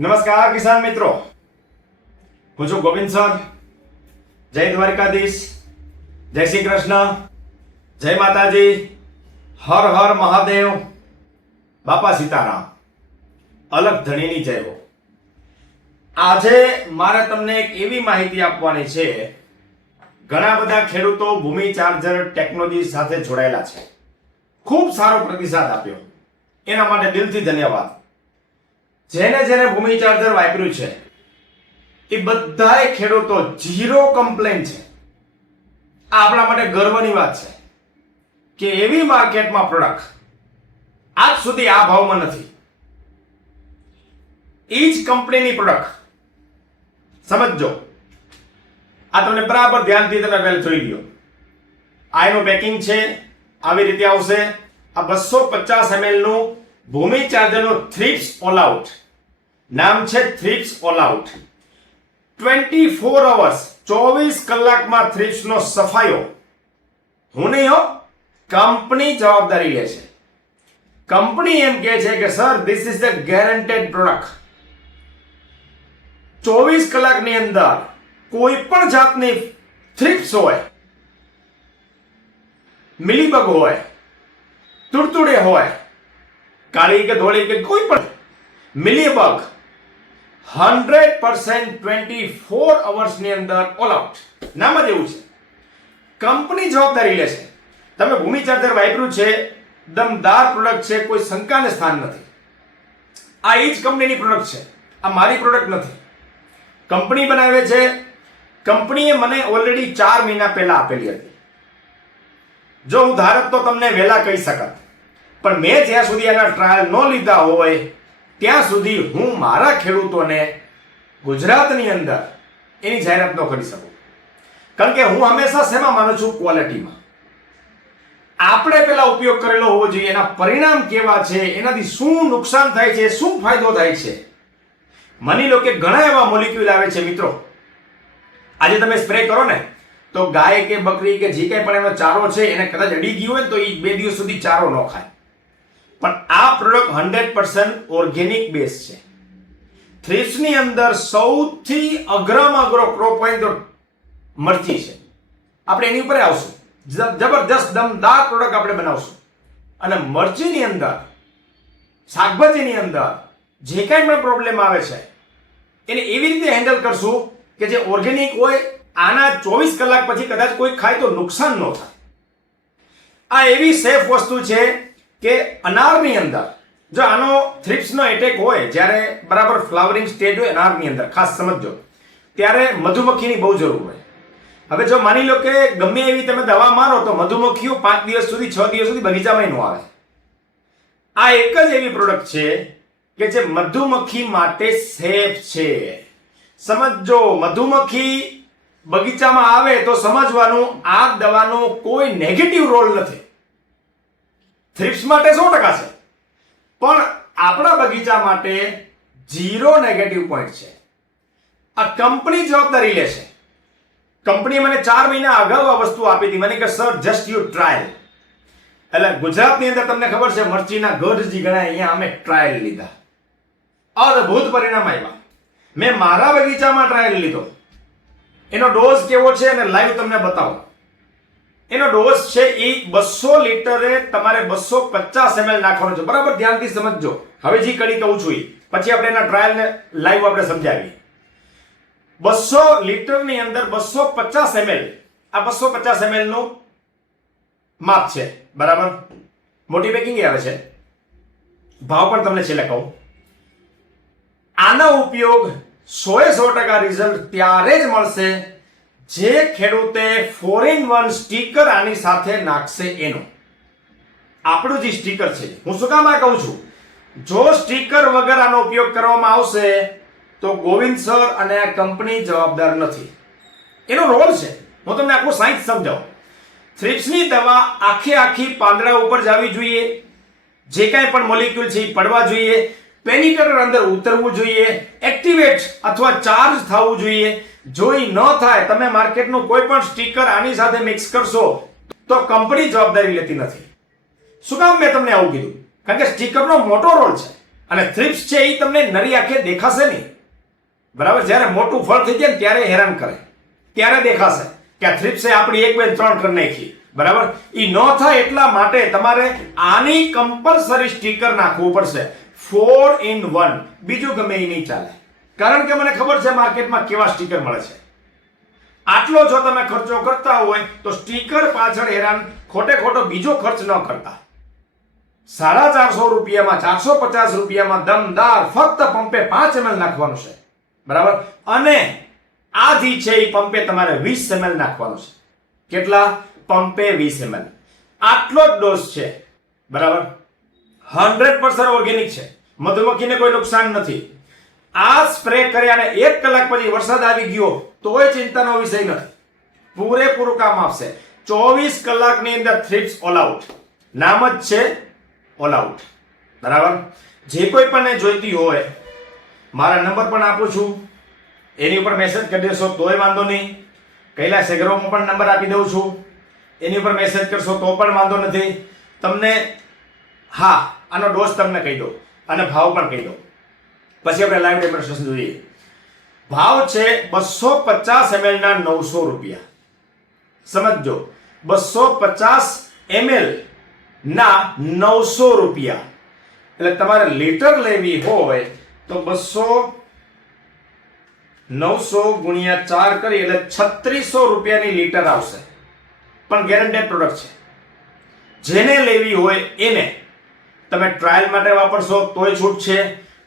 નમસ્કાર કિસાન મિત્રો, હું છું ગોવિંદ સર. જય દ્વારકાધીશ, જય શ્રી કૃષ્ણ, જય માતાજી, હર હર મહાદેવ, બાપા સીતારામ, અલગ ધણીની જય હો. આજે મારે તમને એક એવી માહિતી આપવાની છે. ઘણા બધા ખેડૂતો ભૂમિ ચાર્જર ટેકનોલોજી સાથે જોડાયેલા છે. ખૂબ સારો પ્રતિસાદ આપ્યો, એના માટે દિલથી ધન્યવાદ. જેને ભૂમિ ચાર્જર વાપર્યું છે એ બધાય ખેડૂતો ઝીરો કમ્પ્લેન છે. આ આપણા માટે ગર્વની વાત છે કે એવી માર્કેટમાં પ્રોડક્ટ આજ સુધી આ ભાવમાં નથી. એ જ કંપનીની પ્રોડક્ટ સમજો. આ તમને બરાબર ધ્યાનથી તમે પહેલા જોઈ લ્યો. આ એનું પેકિંગ છે, આવી રીતે આવશે. આ 250 ml નું ભૂમિ ચાર્જરનું થ્રિપ્સ ઓલ આઉટ નામ છે. થ્રિપ્સ ઓલ આઉટ 24 અવર્સ 24 કલાકમાં થ્રિપ્સ નો સફાયો હું નહીં હો, કંપની જવાબદારી લે છે. કંપની એમ કહે છે કે sir this is the guaranteed product. 24 કલાકની અંદર કોઈ પણ જાતની થ્રિપ્સ હોય, મિલીબગ હોય, તુડતુડે હોય, કાળી કે ધોળી કે કોઈ પણ મિલીબગ 100% 24 અવર્સની અંદર ઓલ આઉટ. નામ જ એવું છે. કંપની જવાબદારી લે છે. તમે ભૂમિ ચાર્જર વાપર્યું છે, દમદાર પ્રોડક્ટ છે, કોઈ શંકાને સ્થાન નથી. આ એ જ કંપનીની પ્રોડક્ટ છે, આ મારી પ્રોડક્ટ નથી. કંપની બનાવે છે. કંપનીએ મને ઓલરેડી 4 મહિના પહેલા આપેલી હતી. જો હું ધારક તો તમને વહેલા કહી શકત, પણ મેં જ્યાં સુધી એના ટ્રાયલ ન લીધા હોય ત્યાં સુધી હું મારા ખેડૂતોને ગુજરાતની અંદર એની જાહેરાત ન કરી શકું. કારણ કે હું હંમેશા શેમાં માનું છું? ક્વોલિટીમાં. આપણે પેલા ઉપયોગ કરેલો હોવો જોઈએ, એના પરિણામ કેવા છે, એનાથી શું નુકસાન થાય છે, શું ફાયદો થાય છે. માની લો કે ઘણા એવા મોલિક્યુલ આવે છે મિત્રો. આજે તમે સ્પ્રે કરો ને તો ગાય કે બકરી કે જે કંઈ પણ એનો ચારો છે એને કદાચ અડી ગયું હોય તો એ 2 દિવસ સુધી ચારો ન ખાય. પણ આ પ્રોડક્ટ 100% ઓર્ગેનિક બેઝ છે. થ્રિપ્સની અંદર સૌથી અઘરામાં અઘરો ક્રોપ પોઈન્ટ મરચી છે. આપણે એની ઉપર આવશું. જબરદસ્ત દમદાર પ્રોડક્ટ આપણે બનાવશું. અને મરચીની અંદર, શાકભાજીની અંદર જે કાંઈ પણ પ્રોબ્લેમ આવે છે એને એવી રીતે હેન્ડલ કરશું કે જે ઓર્ગેનિક હોય, આના 24 કલાક પછી કદાચ કોઈ ખાય તો નુકસાન ન થાય. આ એવી સેફ વસ્તુ છે કે અનારની અંદર જો આનો થ્રિપ્સનો એટેક હોય, જ્યારે બરાબર ફ્લાવરિંગ સ્ટેજ હોય અનારની અંદર, ખાસ સમજો, ત્યારે મધુમક્ખીની બહુ જરૂર હોય. હવે જો માની લો કે ગમે એવી તમે દવા મારો તો મધુમક્ખીઓ 5 દિવસ સુધી 6 દિવસ સુધી બગીચામાં ન આવે. આ એક જ એવી પ્રોડક્ટ છે કે જે મધુમક્ખી માટે સેફ છે. સમજો, મધુમક્ખી બગીચામાં આવે તો સમજવાનું આ દવાનો કોઈ નેગેટિવ રોલ નથી. થ્રિપ્સ માટે 100% છે, પણ આપણા બગીચા માટે 0 નેગેટિવ પોઈન્ટ છે. આ કંપની જવાબદારી લે છે. કંપનીએ મને 4 મહિના અગાઉ આ વસ્તુ આપી હતી. મને કે સર જસ્ટ યુ ટ્રાયલ. એટલે ગુજરાતની અંદર તમને ખબર છે મરચીના ગઢ જે ગણાય, અહીંયા અમે ટ્રાયલ લીધા, અદ્ભુત પરિણામ આવ્યા. મેં મારા બગીચામાં ટ્રાયલ લીધો. એનો ડોઝ કેવો છે અને લાઈવ તમને બતાવો. એનો ડોઝ છે એ 200 લીટરે તમારે 250 ml નાખવાનો છે. બરાબર ધ્યાનથી સમજજો. હવે જે કડી કહું છું પછી આપણે એના ટ્રાયલને લાઈવ આપણે સમજાવીએ. 200 લીટરની અંદર 250 ml, આ 250 ml નું માપ છે. બરાબર, મોટી પેકિંગ આવે છે. ભાવ પણ તમને છેલ્લે કહું. આનો ઉપયોગ 100% રિઝલ્ટ ત્યારે જ મળશે જે ખેડૂતે 4-in-1 સ્ટીકર આની સાથે નાખશે એનું. આપણું જે સ્ટીકર છે, હું શું કામ આ કહું છું? જો સ્ટીકર વગર આનો ઉપયોગ કરવામાં આવશે તો ગોવિંદ સર અને આ કંપની જવાબદાર નથી. એનો રોલ છે. હું તમને આખું સાયન્સ સમજાવું. થ્રિપ્સની દવા આખી પાંદડા ઉપર જવી જોઈએ. જે કાંઈ પણ મોલિક્યુલ છે એ પડવા જોઈએ. પેનિટ્રેટર અંદર ઉતરવું જોઈએ. એક્ટિવેટ અથવા ચાર્જ થવું જોઈએ. જો એ ન થાય, તમે માર્કેટનું કોઈ પણ સ્ટીકર આની સાથે મિક્સ કરશો તો કંપની જવાબદારી લેતી નથી. શું કામ મેં તમને આવું કીધું? કારણ કે સ્ટીકરનો મોટો રોલ છે. અને થ્રિપ્સ છે એ તમને નરી આંખે દેખાશે નહીં, બરાબર. જ્યારે મોટું ફળ થઈ જાય ને ત્યારે હેરાન કરે, ત્યારે દેખાશે કે આ થ્રિપ્સે આપણી 1 2 3 કરી નાખી, બરાબર. એ ન થાય એટલા માટે તમારે આની કમ્પલસરી સ્ટીકર નાખવું પડશે. 4 in 1, બીજું ગમે એ નહીં ચાલે, કારણ કે મને ખબર છે માર્કેટમાં કેવા સ્ટીકર મળે છે. આટલો જો તમે ખર્ચો કરતા હોય તો સ્ટીકર પાછળ હેરાન ખોટે ખોટો બીજો ખર્ચ ન કરતા. 450 રૂપિયામાં 450 રૂપિયામાં દમદાર ફક્ત પંપે 5 ml નાખવાનું છે, બરાબર. અને આથી છે એ પંપે તમારે 20 ml નાખવાનું છે. કેટલા? પંપે 20 ml. આટલો જ ડોઝ છે, બરાબર. 100% ઓર્ગેનિક છે, મધુમક્ખીને કોઈ નુકસાન નથી. આ સ્પ્રે કર્યા અને 1 કલાક પછી વરસાદ આવી ગયો તોય ચિંતાનો વિષય નથી, પૂરેપૂરું કામ આપશે. 24 કલાકની અંદર થ્રિપ્સ ઓલ આઉટ, નામ જ છે ઓલ આઉટ, બરાબર. જે કોઈ પણ જોઈતી હોય મારા નંબર પણ આપું છું, એની ઉપર મેસેજ કરી દેશો તોય વાંધો નહીં. કૈલાસ એગ્રોમાં પણ નંબર આપી દઉં છું, એની ઉપર મેસેજ કરશો તો પણ વાંધો નથી. તમને હા આનો ડોઝ તમને કહી દો અને ભાવ પણ કહી દો, પછી આપણે લાઈવ ડેમોન્સ્ટ્રેશન જોઈએ. ભાવ છે 250 ml ના 900 રૂપિયા. સમજો, 250 ml ના 900 રૂપિયા. એટલે તમારે લીટર લેવી હોય તો 900 ગુણ્યા 4 કરી એટલે 3600 રૂપિયાની લીટર આવશે. પણ ગેરંટેડ પ્રોડક્ટ છે. જેને લેવી હોય એને તમે ટ્રાયલ માટે વાપરશો તોય છૂટ છે,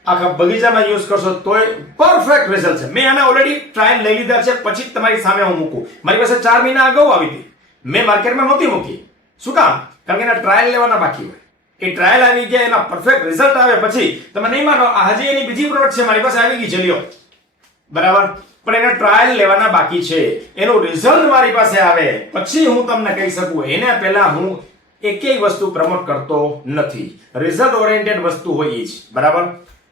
આખા બગીચામાં યુઝ કરશો તોય પરફેક્ટ રિઝલ્ટ છે. મેં આના ઓલરેડી ટ્રાયલ લઈ લીધા છે, પછી તમારી સામે હું મૂકું. મારી પાસે 4 મહિના અગાઉ આવી હતી, મેં માર્કેટમાં નહોતી મૂકી. શું કામ? કારણ કે એના ટ્રાયલ લેવાના બાકી હોય. એ ટ્રાયલ આવી ગયા, એના પરફેક્ટ રિઝલ્ટ આવે પછી તમે નહીં માનો, હજી એની બીજી પ્રોડક્ટ છે મારી પાસે આવી ગઈ છે, લ્યો, બરાબર. પણ એના ટ્રાયલ લેવાના બાકી છે. એનું રિઝલ્ટ મારી પાસે આવે પછી હું તમને કહી શકું. એના પહેલા હું એકેય વસ્તુ પ્રમોટ કરતો નથી. રિઝલ્ટ ઓરિએન્ટેડ વસ્તુ હોય એ જ, બરાબર.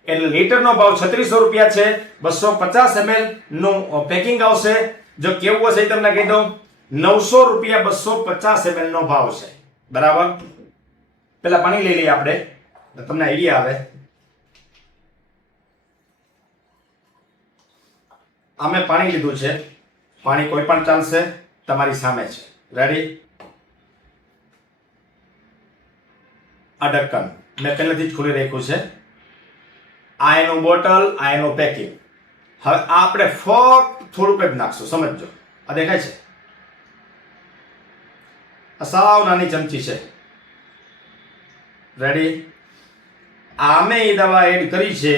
એટલે લીટરનો ભાવ 3600 રૂપિયા છે. 250 ml નું પેકિંગ આવશે. જો કેવું હશે એ તમને કહી દઉં. 900 રૂપિયા 250 ml નો ભાવ છે, બરાબર. પેલા પાણી લઈ લઈએ આપણે, તમને આઈડિયા આવે. અમે પાણી લીધું છે, પાણી કોઈ પણ ચાલશે, તમારી સામે છે. રેડી? આ ઢક્કન મેં પહેલેથી જ ખુલ્લી રાખ્યું છે. આ એનું બોટલ, આ એનું પેકિંગ. હવે આપણે ફક્ત થોડુંક જ નાખશું, સમજો. આ દેખાય છે? આ સાવ નાની ચમચી છે. રેડી? આમે એ દવા એડ કરી છે.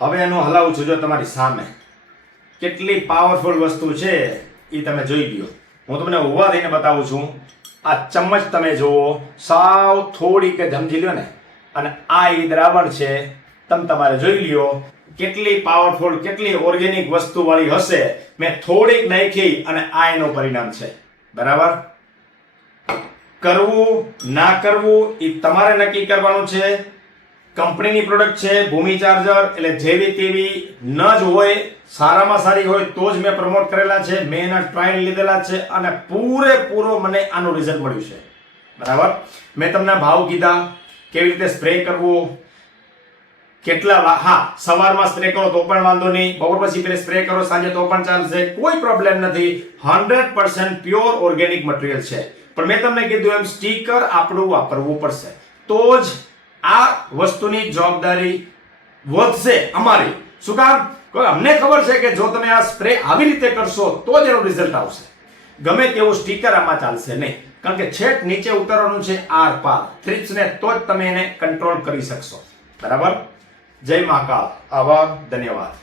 હવે એનું હલાવું છું, જો તમારી સામે. કેટલી પાવરફુલ વસ્તુ છે એ તમે જોઈ લ્યો. હું તમને ઉભા થઈને બતાવું છું. આ ચમચ તમે જુઓ, સાવ થોડીક સમજી લ્યો ને. અને આ એ દ્રાવણ છે, તમે તમારે જોઈ લ્યો કેટલી પાવરફુલ, કેટલી ઓર્ગેનિક વસ્તુ વાળી હશે. મેં થોડીક નાખી અને આ એનું પરિણામ છે, બરાબર. કરવું ના કરવું એ તમારે નક્કી કરવાનું છે. કંપનીની પ્રોડક્ટ છે ભૂમિ ચાર્જર, એટલે જેવી તેવી ન જ હોય, સારામાં સારી હોય તો જ મેં પ્રમોટ કરેલા છે. મેં એના ટ્રાયલ લીધેલા છે અને પૂરેપૂરો મને આનું રિઝલ્ટ મળ્યું છે, બરાબર. મેં તમને ભાવ કીધા, કેવી રીતે સ્પ્રે કરવો, કેટલા. હા, સવારમાં સ્પ્રે કરો તો પણ વાંધો નહીં, બપોર પછી સ્પ્રે કરો સાંજે તો પણ ચાલશે, કોઈ પ્રોબ્લેમ નથી. 100% પ્યોર ઓર્ગેનિક મટીરિયલ છે. પણ મેં તમને કીધું એમ સ્ટીકર આપણું વાપરવું પડશે તો જ આ વસ્તુની જવાબદારી વધશે અમારી. શું કામ? અમને ખબર છે કે જો તમે આ સ્પ્રે આવી રીતે કરશો તો જ એનું રિઝલ્ટ આવશે. ગમે તેવું સ્ટીકર આમાં ચાલશે નહીં, કારણ કે છેક નીચે ઉતારવાનું છે આર પાર થ્રિપ્સને, તો જ તમે એને કંટ્રોલ કરી શકશો, બરાબર. જય મહાકાલ. આભાર, ધન્યવાદ.